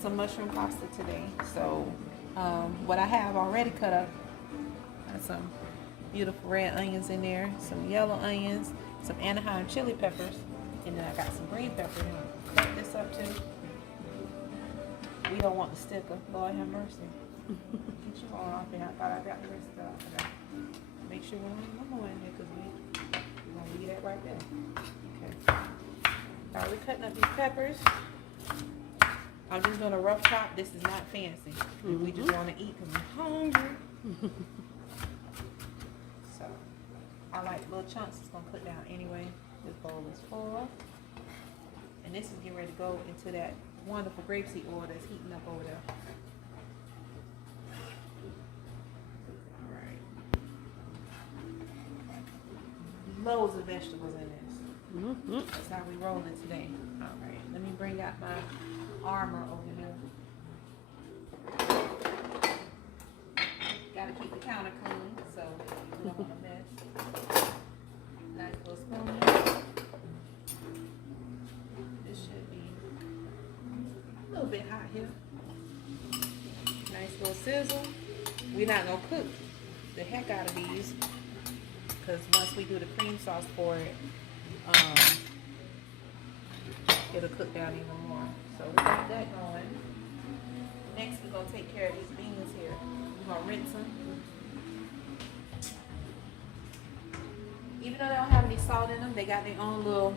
some mushroom pasta today. So what I have already cut up, got some beautiful red onions in there, some yellow onions, some Anaheim chili peppers, and then I got some green peppers. Cut this up too. We don't want the sticker. Lord have mercy. Get you all off there. I thought I got the rest of it. Okay. Make sure we don't leave no more in here because we're going to leave that right there. Okay. All right, we're cutting up these peppers. I'm just doing a rough chop. This is not fancy. We just want to eat because we're hungry. So, I like little chunks. It's going to cook down anyway. This bowl is full. And this is getting ready to go into that wonderful grapeseed oil that's heating up over there. Loads of vegetables in this. That's how we rolling today. All right, let me bring out my armor over here. Gotta keep the counter clean, so we don't want to mess. Nice little spoon. This should be a little bit hot here. Nice little sizzle. We're not gonna cook the heck out of these, because once we do the cream sauce for it, it'll cook down even more. So we got that going. Next, we're gonna take care of these beans here. We're gonna rinse them. Even though they don't have any salt in them, they got their own little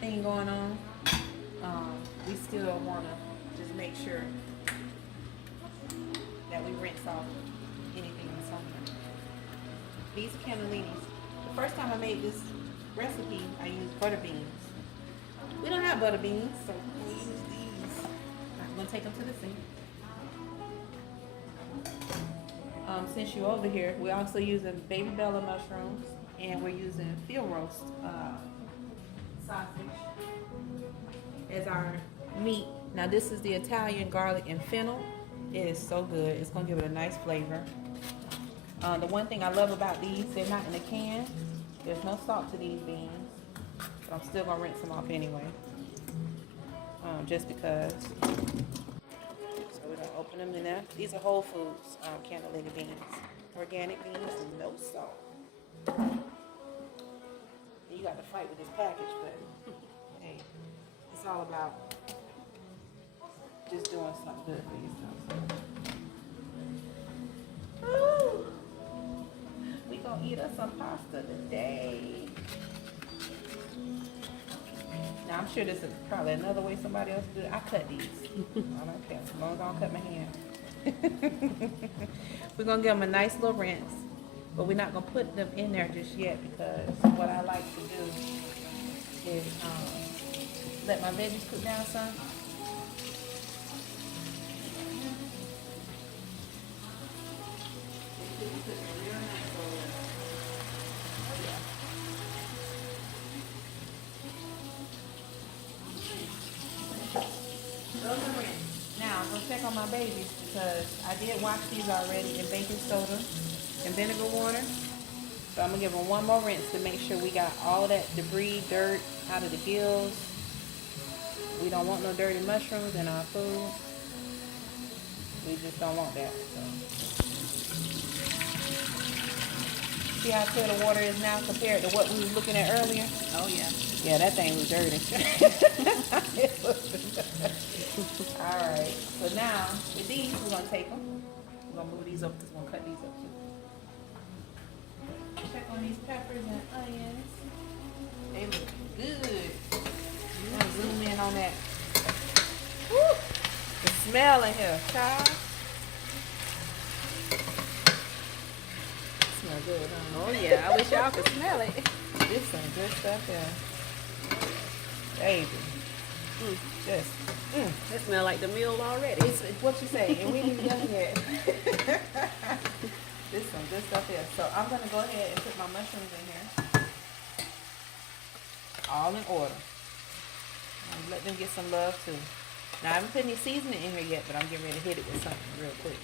thing going on. We still wanna just make sure that we rinse off anything in somewhere. These are cannellinis. The first time I made this recipe, I used butter beans. We don't have butter beans, so we'll use these. I'm gonna take them to the sink. Since you're over here, we're also using baby bella mushrooms, and we're using field roast sausage as our meat. Now this is the Italian garlic and fennel. It is so good. It's gonna give it a nice flavor. The one thing I love about these, they're not in a can. There's no salt to these beans, but I'm still gonna rinse them off anyway, just because. So we're gonna open them in there. These are Whole Foods cannellini beans, organic beans, and no salt. You got to fight with this package, but hey, it's all about just doing something good for yourself. Woo! We gonna eat us some pasta today. Now I'm sure this is probably another way somebody else do it. I cut these. I don't care. As long as I don't cut my hand. We're gonna give them a nice little rinse, but we're not gonna put them in there just yet, because what I like to do is let my veggies cook down some. Now I'm gonna check on my babies, because I did wash these already in baking soda and vinegar water. So I'm gonna give them one more rinse to make sure we got all that debris, dirt out of the gills. We don't want no dirty mushrooms in our food. We just don't want that. So. See how clear the water is now compared to what we were looking at earlier? Oh yeah. Yeah, that thing was dirty. Alright, so now with these, we're going to take them. We're going to move these up because we're going to cut these up too. Check on these peppers and onions. They look good. I'm going to zoom in on that. Woo! The smell in here, child. Smell good, huh? Oh yeah. I wish y'all could smell it. This some good stuff here. Baby. Just. It smells like the meal already. It's what you say, and we ain't even done yet. This some good stuff here. So I'm gonna go ahead and put my mushrooms in here. All in order. And let them get some love too. Now I haven't put any seasoning in here yet, but I'm getting ready to hit it with something real quick.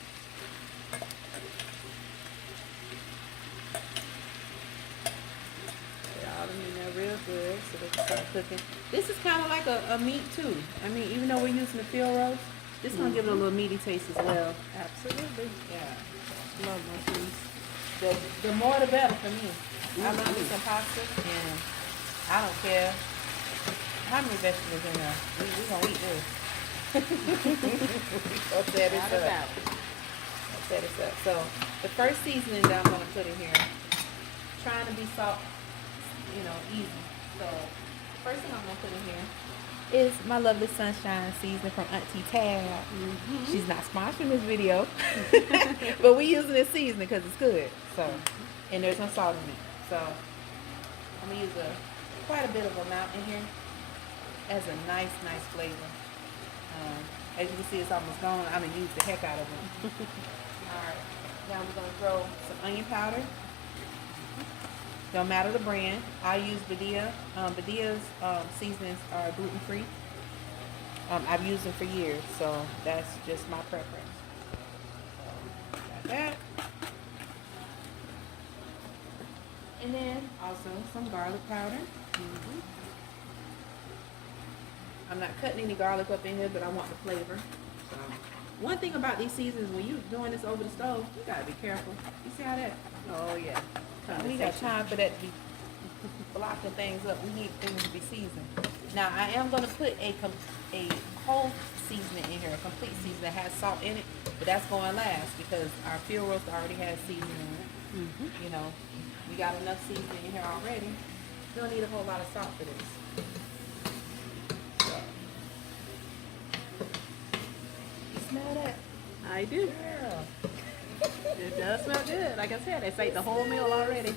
In there real good, so they can start cooking. This is kind of like a meat too. I mean, even though we're using the field roast, This gonna give it a little meaty taste as well. Absolutely. Yeah. Love mushrooms. The more the better for me. I love me some pasta and I don't care how many vegetables in there. We gonna eat this. I'll set this Without a up. doubt. I'll set this up. So the first seasoning that I'm gonna put in here, trying to be salt, easy. So the first thing I'm gonna put in here is my lovely sunshine seasoning from Auntie Tab. She's not sponsoring this video, but we using this seasoning because it's good. So, and there's no salt in it. So I'm gonna use quite a bit of amount in here as a nice flavor. As you can see, it's almost gone. I'm gonna use the heck out of it. All right, now we're gonna throw some onion powder. Don't matter the brand. I use Badia. Badia's seasonings are gluten free. I've used them for years, so that's just my preference. Got that. And then also some garlic powder. I'm not cutting any garlic up in here, but I want the flavor. So, one thing about these seasonings, when you're doing this over the stove, you gotta be careful. You see how that? Oh yeah. We got time for that to be blocking things up. We need things to be seasoned. Now I am gonna put a whole seasoning in here, a complete seasoning that has salt in it, but that's going last because our field roast already has seasoning in it. We got enough seasoning in here already. We don't need a whole lot of salt for this. So, you smell that? I do. Girl. It does smell good. Like I said, it's like the whole meal already.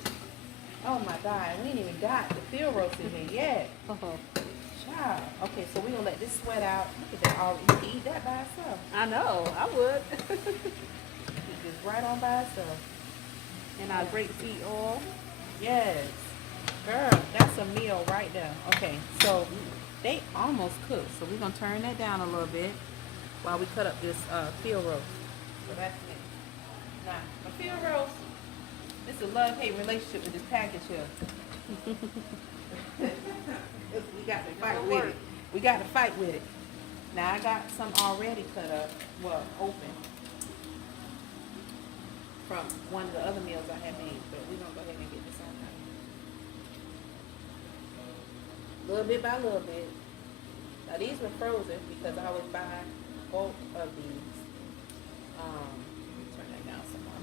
Oh my God, we ain't even got the field roast in here yet. Child. Okay, so we're gonna let this sweat out. Look at that. Oh, you can eat that by itself. I know. I would. Eat this right on by itself. And our grapeseed oil. Yes. Girl, that's a meal right there. Okay, so they almost cooked. So we're gonna turn that down a little bit while we cut up this field roast. So that's it. Now, a field roast, it's a love-hate relationship with this package here. We got to fight with it. We got to fight with it. Now I got some already cut up, well, open, from one of the other meals I had made, but we're gonna go ahead and get this on now. Little bit by little bit. Now these were frozen because I always buy both of these. Turn that down some more.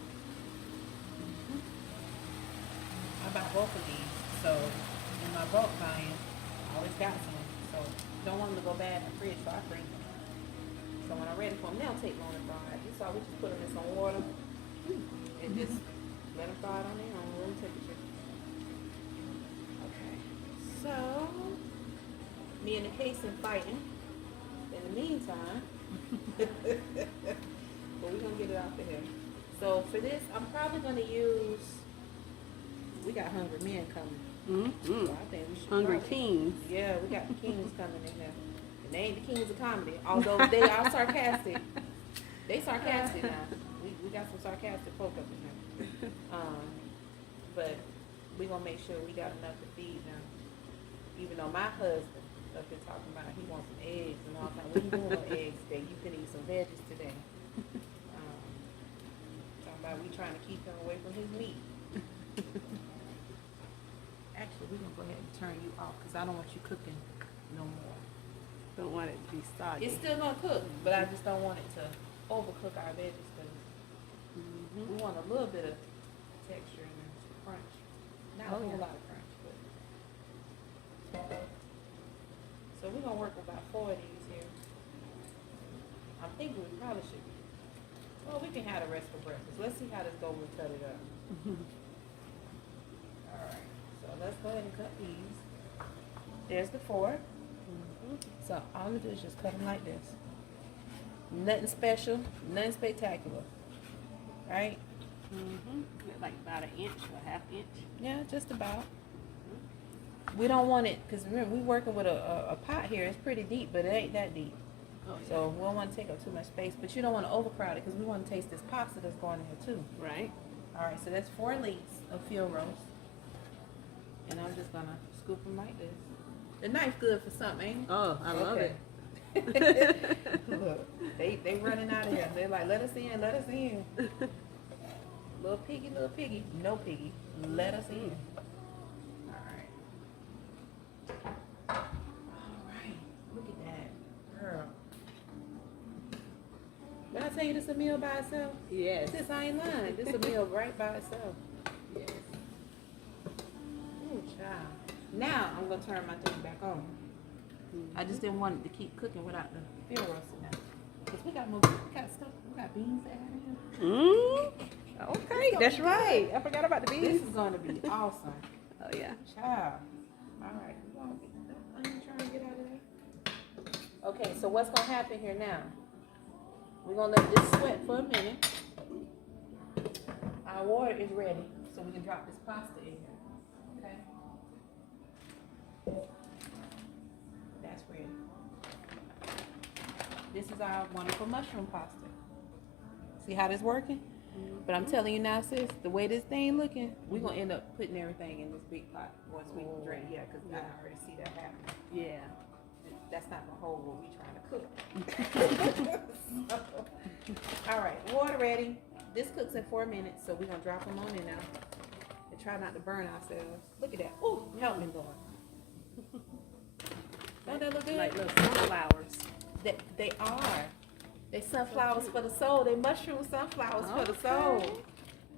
I buy both of these, so in my bulk buying, I always got some. So don't want them to go bad in the fridge, so I freeze them. So when I'm ready for them, they don't take long to fry. You saw we just put them in some water and just let them fry it on their own room temperature. Okay, so me and the casing fighting. In the meantime, but we're gonna get it out of here. So for this, I'm probably gonna use. We got hungry men coming. So I think we should Hungry probably- teens. Yeah, we got the kings coming in here. And they ain't the kings of comedy, although they are sarcastic. They sarcastic now. We got some sarcastic folk up in here. But we gonna make sure we got enough to feed them. Even though my husband up here talking about he wants some eggs and all that. What you doing with eggs today? You can eat some veggies today. Talking about we trying to keep him away from his meat. Actually, we're gonna go ahead and turn you off because I don't want you cooking no more. Don't want it to be soggy. It's still gonna cook, but I just don't want it to overcook our veggies because we want a little bit of texture and crunch. Not a whole lot of crunch, but. So we're gonna work with about 4 of these here. I'm thinking we probably should. Well, we can have the rest for breakfast. Let's see how this goes when we cut it up. Alright, so let's go ahead and cut these. There's the 4. So all we do is just cut them like this. Nothing special, nothing spectacular. Right? Like about an inch or a half inch. Yeah, just about. We don't want it, because remember, we're working with a pot here. It's pretty deep, but it ain't that deep. Oh, yeah. So we don't want to take up too much space, but you don't want to overcrowd it because we want to taste this pasta that's going in here too. Right. All right, so that's 4 leeks of field roast. And I'm just going to scoop them like this. The knife good for something, ain't it? Oh, I love Okay. it. Look, they running out of here. They're like, let us in, let us in. Little piggy, no piggy, let us in. All right, look at that, girl. Did I tell you this a meal by itself? Yes. This I ain't lying. This a meal right by itself. Yes. Ooh, child. Now I'm gonna turn my thing back on. I just didn't want it to keep cooking without the field roasting now. Cause we got stuff, we got beans to add in here. Okay, that's right. I forgot about the This beans. is gonna be awesome. Oh yeah. Child. Alright, we gonna get that onion trying to get out of there. Okay, so what's gonna happen here now? We're gonna let this sweat for a minute. Our water is ready, so we can drop this pasta in here. Okay? That's ready. This is our wonderful mushroom pasta. See how this working? But I'm telling you now, sis, the way this thing looking, we're gonna end up putting everything in this big pot once we drain. Yeah, because I already see that happening. Yeah. That's not the whole what we trying to cook. All right, water ready. This cooks in 4 minutes, so we're gonna drop them on in now and try not to burn ourselves. Look at that. Ooh, help me, Lord. Don't that look good? Like little sunflowers. They are. They sunflowers for the soul. They mushroom sunflowers for the soul.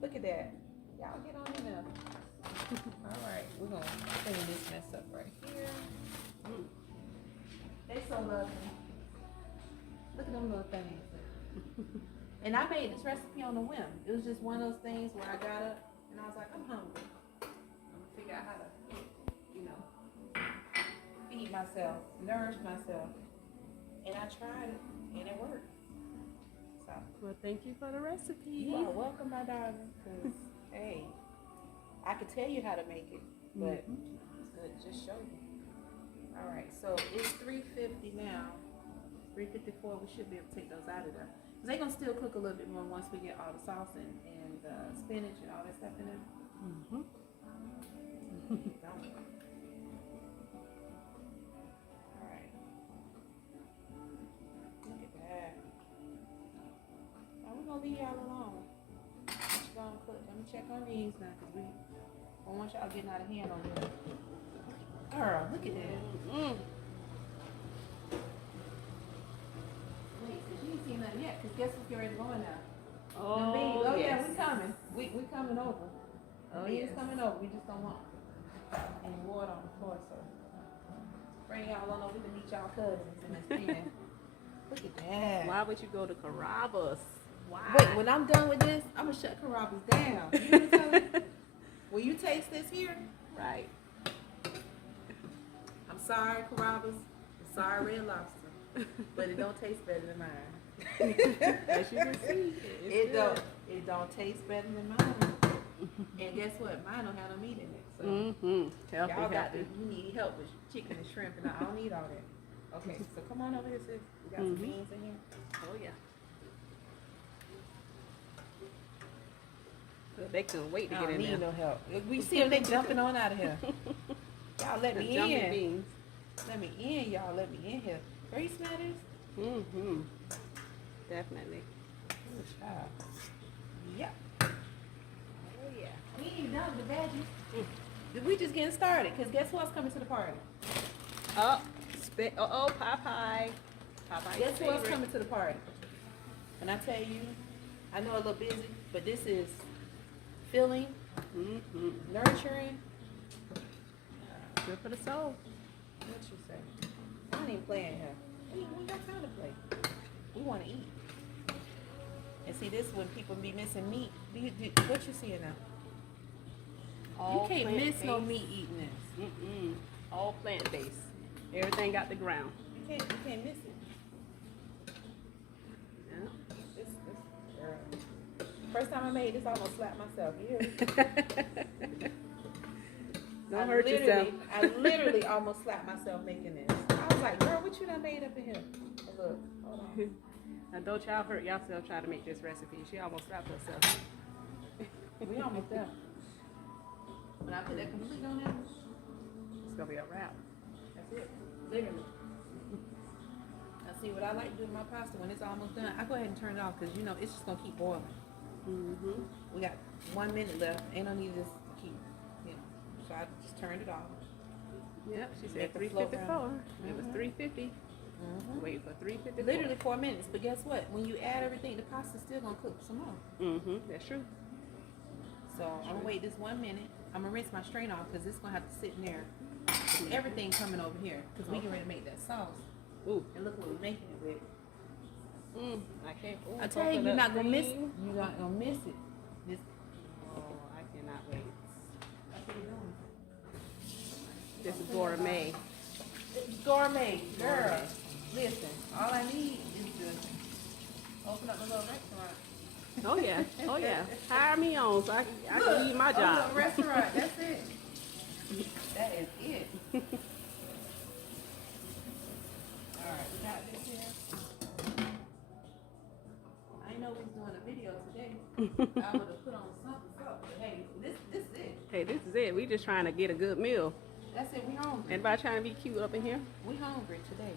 Look at that. Y'all get on in there. All right, we're gonna clean this mess up right here. They so lovely. Look at them little things. And I made this recipe on a whim. It was just one of those things where I got up and I was like, I'm hungry. I'm gonna figure out how to, feed myself, nourish myself. And I tried it and it worked. So, Well, thank you for the recipe. you are welcome, my darling. Cause hey, I could tell you how to make it, but it's good to just show you. All right, so it's 350 now. 354. We should be able to take those out of there. Cause they're gonna still cook a little bit more once we get all the sauce and spinach and all that stuff in there. Don't we? All right. Look at that. Now we're gonna leave y'all alone. What you gonna cook? Let me check on these now, cause we don't want y'all getting out of hand on this. Girl, look at that. Wait, cause you ain't seen nothing yet. Cause guess what's getting ready to go in now? Oh, Oh yes. yeah, we coming. We coming over. Oh, We yes. is coming over. We just don't want any water on the floor, so bring y'all on over to meet y'all cousins in this pen. Look at that. Why would you go to Carrabba's? Why? Wait, when I'm done with this, I'm gonna shut Carrabba's down. You hear me tell you? When you taste this here, Right. I'm sorry, Carrabba's. I'm sorry, Red Lobster, but it don't taste better than mine. As you can see, It don't taste better than mine. And guess what? Mine don't have no meat in it. So Healthy, y'all got healthy. you need help with chicken and shrimp, and I don't need all that. Okay, so come on over here, sis. We got some beans in here. Oh yeah. They couldn't wait to I get don't in need there. no help. We see them, they jumping on out of here. Y'all let The me jumping in. beans. Let me in, y'all. Let me in here. Girl, you smell this? Definitely. Oh, child. Yeah. Oh yeah. We ain't done with the veggies. We just getting started, because guess who else coming to the party? Oh, Popeye. Popeye's Guess who else favorite. coming to the party? And I tell you, I know a little busy, but this is filling, nurturing. Good for the soul. What you say? I ain't even playing here. We got time to play. We want to eat. And see, this when people be missing meat. What you seeing now? You can't miss no meat eating this. All plant based. Everything got the ground. You can't miss it. Yeah. This girl. First time I made this, I almost slapped myself. You hear me? Don't hurt yourself. I literally almost slapped myself making this. I was like, girl, what you done made up in here? Oh, look, hold on. Now don't y'all hurt yourself trying to make this recipe. She almost slapped herself. We almost there. When I put that complete on there, It's gonna be a wrap. that's it. Literally. Now what I like to do with my pasta when it's almost done, I go ahead and turn it off because you know it's just gonna keep boiling. Mm-hmm. We got 1 minute left. Ain't no need this to keep, you know. So I just turned it off. Yep, she Make said the flow 354. down. It was Mhm. 350. Wait for 354. Literally 4 minutes. But guess what? When you add everything, the pasta's still gonna cook some more. Mm-hmm. That's true. So I'm gonna wait this 1 minute. I'm gonna rinse my strain off because it's gonna have to sit in there. With everything coming over here because we get ready to make that sauce. Ooh. And look what we're making it with. I can't. Ooh, I tell you, you're coconut not gonna miss it. cream. You're not gonna miss it. This. Oh, I cannot wait. That's what we're doing. This is gourmet. Gourmet, girl. Listen, all I need is to open up a little restaurant. Oh yeah. Oh yeah. Hire me on so I can leave my Open job. up a restaurant. That's it. That is it. All right, we got this here. I didn't know we was doing a video today. I would have put on something, but hey, this is it. Hey, this is it. We just trying to get a good meal. That's it. We hungry. Anybody trying to be cute up in here? We hungry today.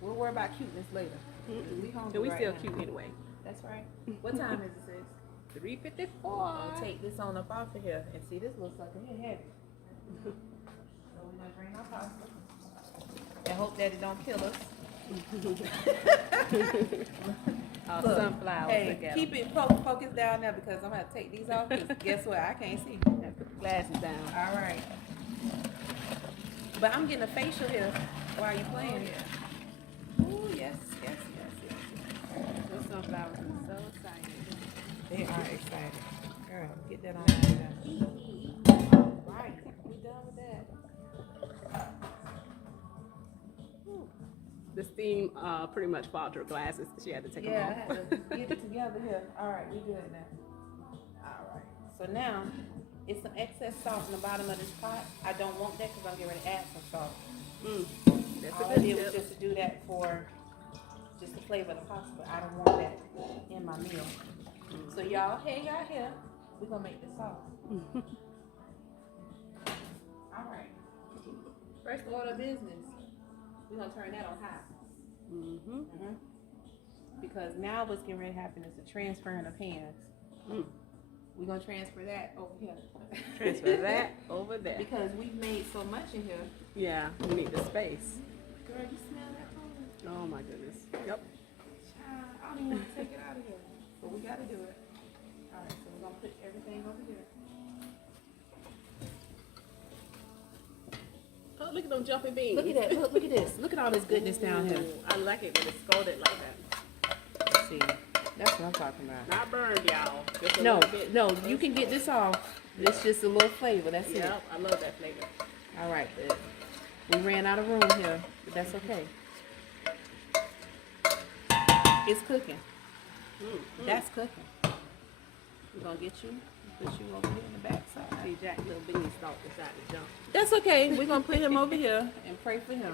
We'll worry about cuteness later. We hungry. And we right still now. we're anyway. That's right. What time is it, sis? 354. I'll take this on up off of here and see this little sucker here heavy. So we're gonna drain our pasta and hope that it don't kill us. Our Look, sunflowers hey, together. keep it focused down there because I'm gonna take these off. Cause guess what? I can't see. Put the glasses down. All right. But I'm getting a facial here while you're playing. Oh yes, yes, yes, yes. Those sunflowers are so excited. They are excited. Girl, get that on there. All right, we done with that. The steam pretty much fogged her glasses. She had to take Yeah, I them off. had to get it together here. All right, we good now. All right. So now, it's some excess salt in the bottom of this pot. I don't want that because I'm getting ready to add some salt. That's All a I good did was tip. just to do that for just the flavor of the pasta, but I don't want that in my meal. So y'all hang out here. We're gonna make this sauce. All right. First order of business. We're gonna turn that on high. Because now what's getting ready to happen is the transferring of hands. We're gonna transfer that over here. Transfer that over there. Because we've made so much in here. Yeah, we need the space. Girl, you smell that food? Oh my goodness. Yep. Child, I don't even want to take it out of here. But we gotta do it. Alright, so we're gonna put everything over here. Oh, look at them jumping beans. Look at that. Look at this. Look at all this goodness down here. Ooh, I like it when it's scalded like that. Let's see. That's what I'm talking about. Not burned, y'all. Just a No, little bit. no, you can get this off. It's just a little flavor. That's it. Yep, I love that flavor. All right, but we ran out of room here, but that's okay. It's cooking. That's cooking. We're gonna get you, put you over here in the back side. See, Jack little beans thought decided to jump. That's okay. We're gonna put him over here and pray for him.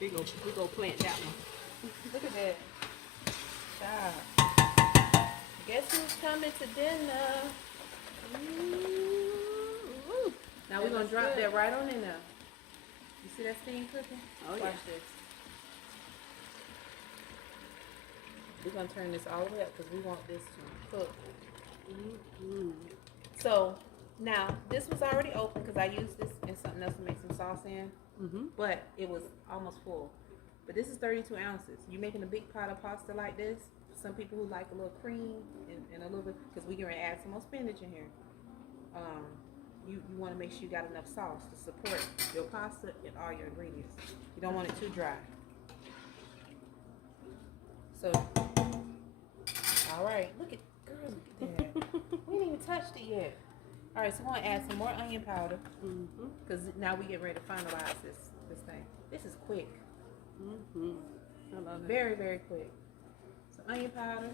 We go plant that one. Look at that. Child. Guess who's coming to dinner? Ooh. Now we're gonna looks drop good. that right on in there. You see that steam cooking? Oh, Watch yeah. this. We're gonna turn this all the way up because we want this to cook. So now this was already open because I used this and something else to make some sauce in, but it was almost full. But this is 32 ounces. You're making a big pot of pasta like this. Some people who like a little cream and a little bit, because we're gonna add some more spinach in here. You want to make sure you got enough sauce to support your pasta and all your ingredients. You don't want it too dry. So, all right, look at, girl, look at that. We ain't even touched it yet. All right, so we're gonna add some more onion powder because now we get ready to finalize this thing. This is quick. I love it. Very, very quick. So onion powder.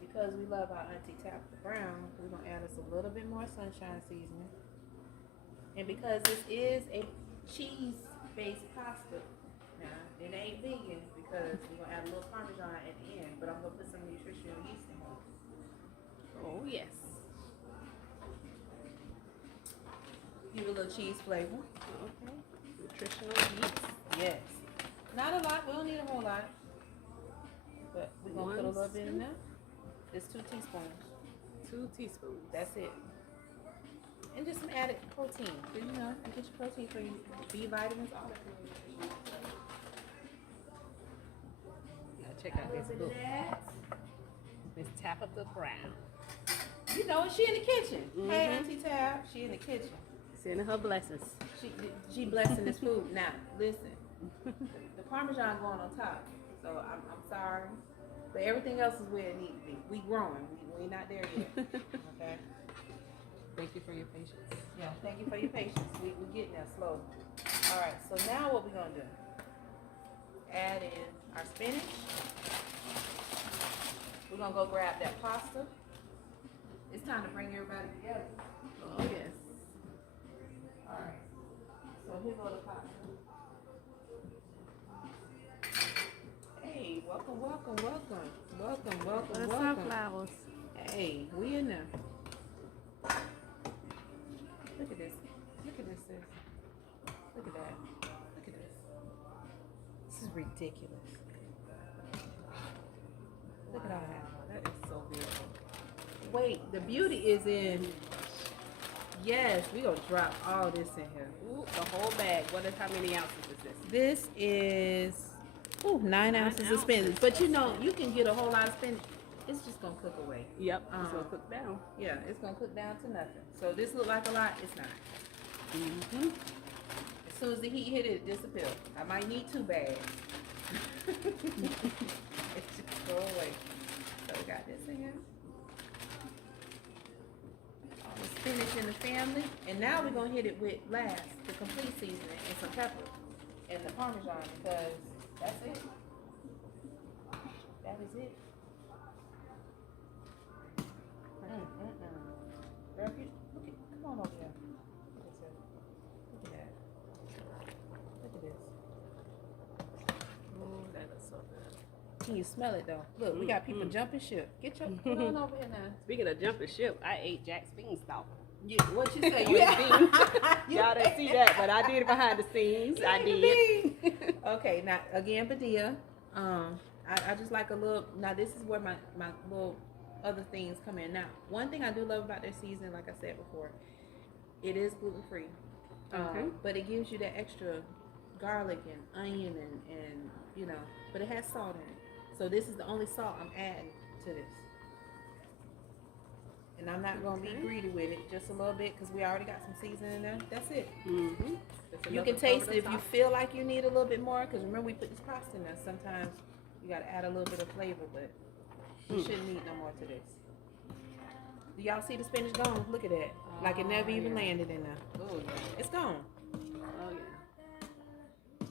Because we love our Auntie Tabitha Brown, we're gonna add us a little bit more sunshine seasoning. And because this is a cheese-based pasta, now it ain't vegan because we're gonna add a little Parmesan at the end, but I'm gonna put some nutritional yeast in it. Oh yes. Give it a little cheese flavor. Okay. Nutritional yeast. Yes. Not a lot. We don't need a whole lot. But we're going to put a little bit in there. It's 2 teaspoons. 2 teaspoons. That's it. And just some added protein. So, you know, you get your protein for your B vitamins, all that. Gotta check out this book. Miss Tabitha Brown. You know, she in the kitchen. Hey, Auntie Tab, she in the kitchen. Sending her blessings. She blessing this food. Now, listen, the Parmesan going on top, so I'm sorry, but everything else is where it needs to be. We growing. We not there yet. Okay. Thank you for your patience. Yeah. Thank you for your patience. We getting there slowly. All right. So now what we gonna do? Add in our spinach. We're gonna go grab that pasta. It's time to bring everybody together. Oh, yes. All right. So here go the pasta. Hey, welcome. Sunflowers. Hey, we in there. Look at this. Sis. Look at that. Look at this. This is ridiculous. Look at all that. That is so beautiful. Wait, the beauty is in. Yes, we gonna drop all this in here. Ooh, the whole bag. How many ounces is this? This is 9 ounces of spinach. But you know, you can get a whole lot of spinach. It's just gonna cook away. Yep, it's gonna cook down. Yeah, it's gonna cook down to nothing. So this look like a lot, it's not. As soon as the heat hit it, it disappears. I might need 2 bags. It just go away. So we got this in here. All the spinach in the family. And now we're gonna hit it with last, the complete seasoning and some pepper and the Parmesan because that's it. That is it. Girl, look at, come on over here. Look at that. Look at this. Oh, that looks so good. Can you smell it though? Look, we got people jumping ship. Get on over here now. Speaking of jumping ship, I ate Jack's beanstalk. What you say? Y'all didn't see that, but I did it behind the scenes. I did. Okay, now again, Padilla. I just like a little. Now this is where my little other things come in. Now, one thing I do love about their seasoning, like I said before, it is gluten free, but it gives you that extra garlic and onion and you know, but it has salt in it. So this is the only salt I'm adding to this. And I'm not going to be greedy with it, just a little bit, because we already got some seasoning in there. That's it. You can taste it if you feel like you need a little bit more, because remember we put this pasta in there. Sometimes you got to add a little bit of flavor, but you shouldn't need no more to this. Do y'all see the spinach gone? Look at that. Like it never even landed in there. Oh, yeah. It's gone. Oh, yeah.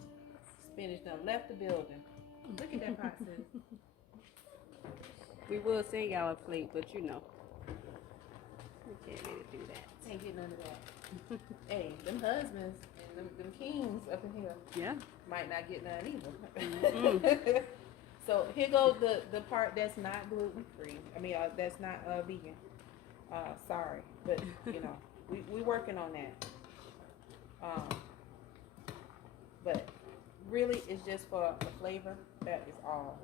Spinach done left the building. Look at that pasta. We will send y'all a plate, but you know. We can't really do that. Can't get none of that. Hey, them husbands and them kings up in here Yeah. might not get none either. So here goes the part that's not gluten free. I mean, that's not vegan. Sorry, but you know, we working on that. But really, it's just for the flavor. That is all.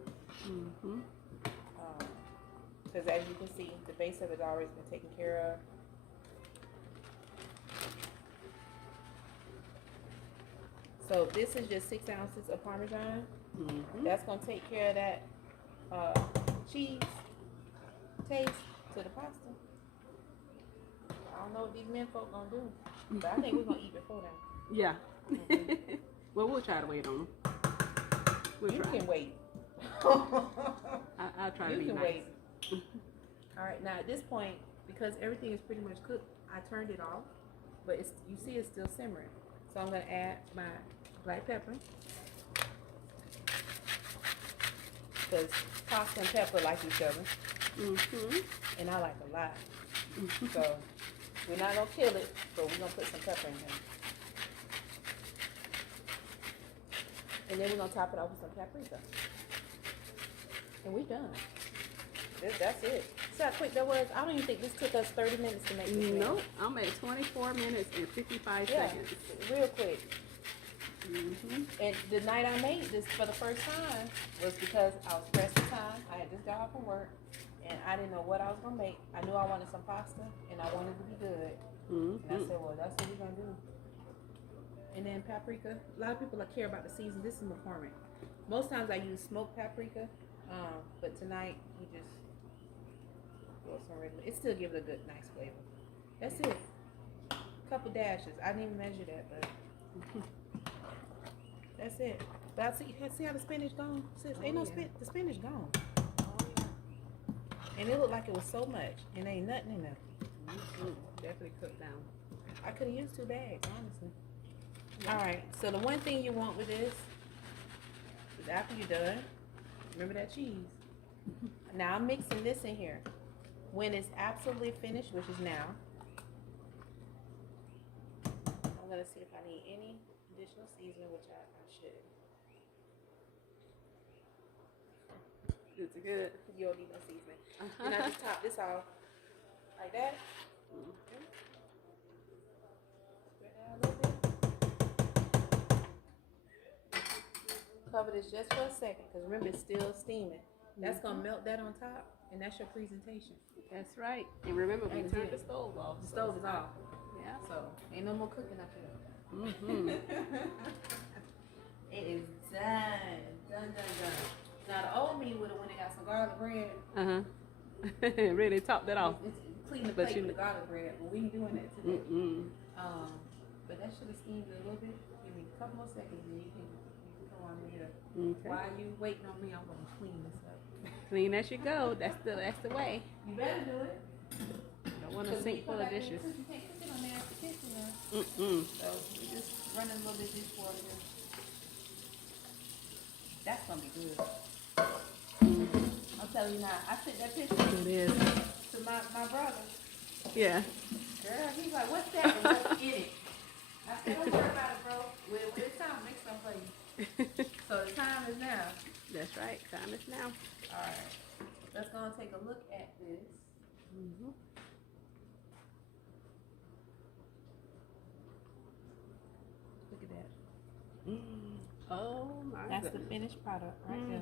Because as you can see, the base of it has always been taken care of. So this is just 6 ounces of Parmesan. That's going to take care of that cheese taste to the pasta. I don't know what these men folk going to do, but I think we're going to eat before that. Yeah. Well, we'll try to wait on them. We'll You try. can wait. I'll try to be You can nice. wait. All right, now at this point, because everything is pretty much cooked, I turned it off, but it's, you see it's still simmering. So I'm going to add my black pepper. Because pasta and pepper like each other. And I like a lot. So we're not going to kill it, but we're going to put some pepper in there. And then we're going to top it off with some paprika. And we're done. That's it. See how quick that was? I don't even think this took us 30 minutes to make this. Nope. I'm at 24 minutes and 55 Yeah, seconds. real quick. And the night I made this for the first time was because I was pressed for time. I had just got off from work, and I didn't know what I was gonna make. I knew I wanted some pasta, and I wanted it to be good. And I said, well, that's what we're gonna do. And then paprika. A lot of people care about the season. This is McCormick. Most times I use smoked paprika, but tonight we just throw some regular. It still gives it a good, nice flavor. That's it. Couple dashes. I didn't even measure that, but that's it. But I see how the spinach gone? Sis, ain't no the spinach gone. And it looked like it was so much, and ain't nothing in there. Definitely cooked down. I could have used 2 bags, honestly. All right. So the one thing you want with this is after you're done, remember that cheese. Now I'm mixing this in here. When it's absolutely finished, which is now, I'm gonna see if I need any additional seasoning, which I should. It's good. You don't need no seasoning. And I just top this off like that. Spread that out a little bit. Cover this just for a second, because remember it's still steaming. That's gonna melt that on top, and that's your presentation. That's right. And remember, we That's turned it. the stove off. The stove is off, Yeah. so ain't no more cooking up here. It is done. Done. Now the old me would have went and got some garlic bread. Really topped that off. It's clean the But plate you- with the garlic bread, but we ain't doing that today. But that should have steamed a little bit. Give me a couple more seconds, and you can come on in here. Okay. While you waiting on me, I'm gonna clean this up. Clean as you go. That's the way. You better do it. Don't want a sink full of dishes. You can't cook it on there after kitchen now. So we just running a little bit this water here. That's gonna be good. I'm telling you now, I sent that picture It is. to my brother. Yeah. Girl, he's like, what's that? And what's in it? I said, don't worry about it, bro. When it's time, make something for you. So the time is now. That's right. Time is now. All right. Let's go and take a look at this. Look at that. Oh my That's goodness. the finished product right there.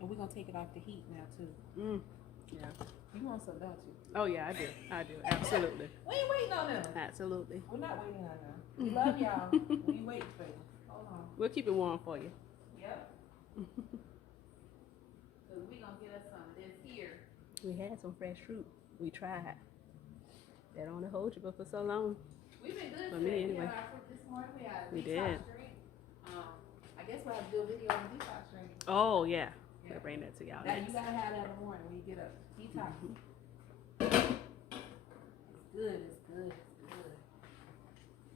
And we're going to take it off the heat now, too. Yeah. You want some, don't you? Oh yeah, I do. Absolutely. We ain't waiting on them. Absolutely. We're not waiting on them. We love y'all. We waiting for you. Hold on. We'll keep it warm for you. Yep. Because we're going to get us some of this here. We had some fresh fruit. We tried. They don't hold you but for so long. We've been good For today. me, anyway. We had our fruit this morning. We had a We detox did. drink. I guess we'll have to do a video on the detox drink. Oh yeah. Yeah. We'll bring that to y'all Now, next. you got to have that in the morning when you get up. Detox. It's good. It's good.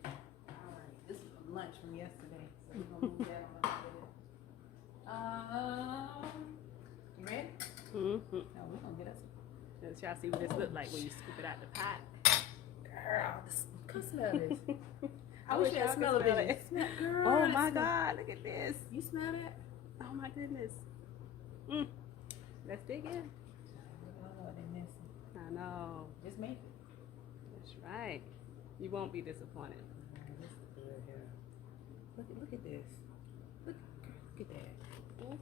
All right. This is lunch from yesterday. So we're going to move that on up there. You ready? No, we're going to get us. Let's y'all see what this look like when you scoop it out the pot. Girl, come smell this. I I wish wish you had y'all could smell of smell it. it. Girl, Oh that my smell- God, look at this. You smell that? Oh my goodness. Let's dig in. I don't know what they're missing. I know. Just make it. That's right. You won't be disappointed. This is good here. Look at this. Look at that.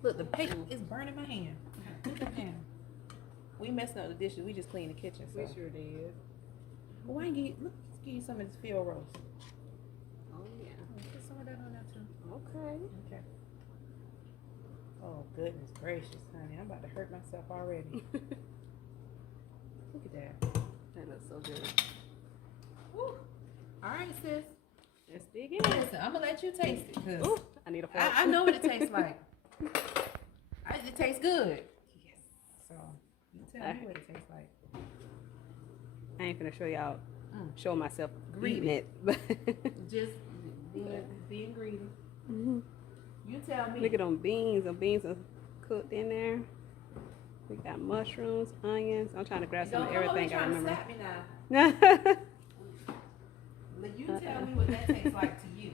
Look, the paper is burning my hand. Look at that. We messing up the dishes. We just cleaned the kitchen. So. We sure did. Well, why ain't give let's give you some of this field roast. Oh yeah. Put some of that on there too. Okay. Okay. Oh goodness gracious, honey! I'm about to hurt myself already. Look at that. That looks so good. Woo. All right, sis. Let's dig in. Listen, I'm gonna let you taste it because Ooh, I need a fork. I know what it tastes like. It tastes good. Yes. So you tell me what it tastes like. I ain't gonna show y'all, show myself Greedy. eating it. But Just being greedy. You tell me. look at them beans. The beans are cooked in there. We got mushrooms, onions. I'm trying to grab some of everything I remember. Slap me now. Let You tell me what that tastes like to you.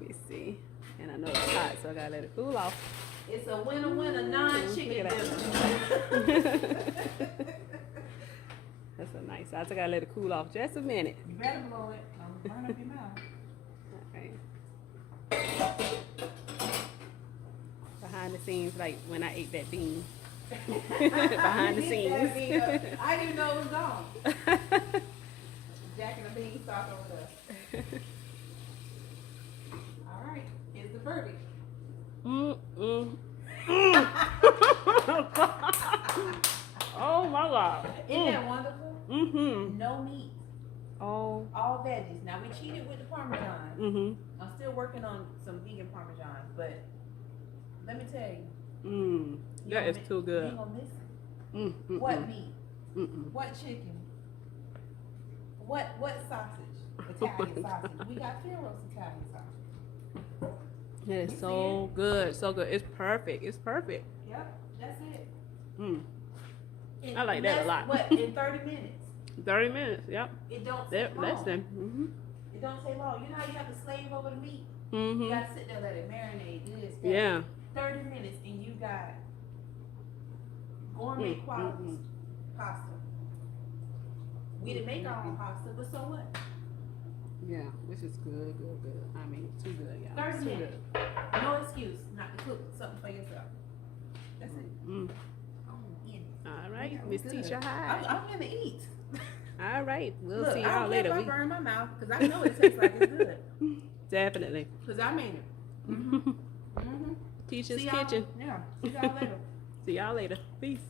me see. And I know it's hot, so I gotta let it cool off. It's a winner non-chicken Look at dinner. That's a nice size. I gotta let it cool off just a minute. You better blow it. I'm burn up your mouth. All right. scenes, like when I ate that bean. Behind the scenes. I didn't know it was gone. Jack and the beanstalk over there. All right, here's the verdict. Oh my God. Isn't that wonderful? Mm-hmm. No meat, Oh. all veggies. Now we cheated with the Parmesan. Mm-hmm. I'm still working on some vegan Parmesans, but let me tell you. That is too You good. ain't gonna miss it. Mm-mm. What meat? Mm-mm. What chicken? What sausage? Italian sausage. We got Pharaoh's Italian sausage. It is You so good. So good. It's perfect. It's perfect. Yep, that's it. Mm. In I like that a less- lot. What, in 30 minutes? 30 minutes. Yep. It don't take long. Less than. Mm-hmm. It don't take long. You know how you have to slave over the meat? You Mm-hmm. gotta sit there, let it marinate, this, that. Yeah. 30 minutes and you got gourmet qualities pasta. We didn't make our own pasta, but so what? Yeah. This is good, good, good. I mean, too good, y'all. 30 Too good. minutes. No excuse not to cook something for yourself. That's it. Mm. I'm in. All right, Yeah, Miss good. Tisha Hyde. I'm gonna eat. All right, we'll Look, see I y'all don't later. care if We I burn my mouth because I know it tastes like it's good. definitely. Because I mean it. Mm-hmm. Tisha's See y'all- Kitchen. Yeah. See y'all later. See y'all later. Peace.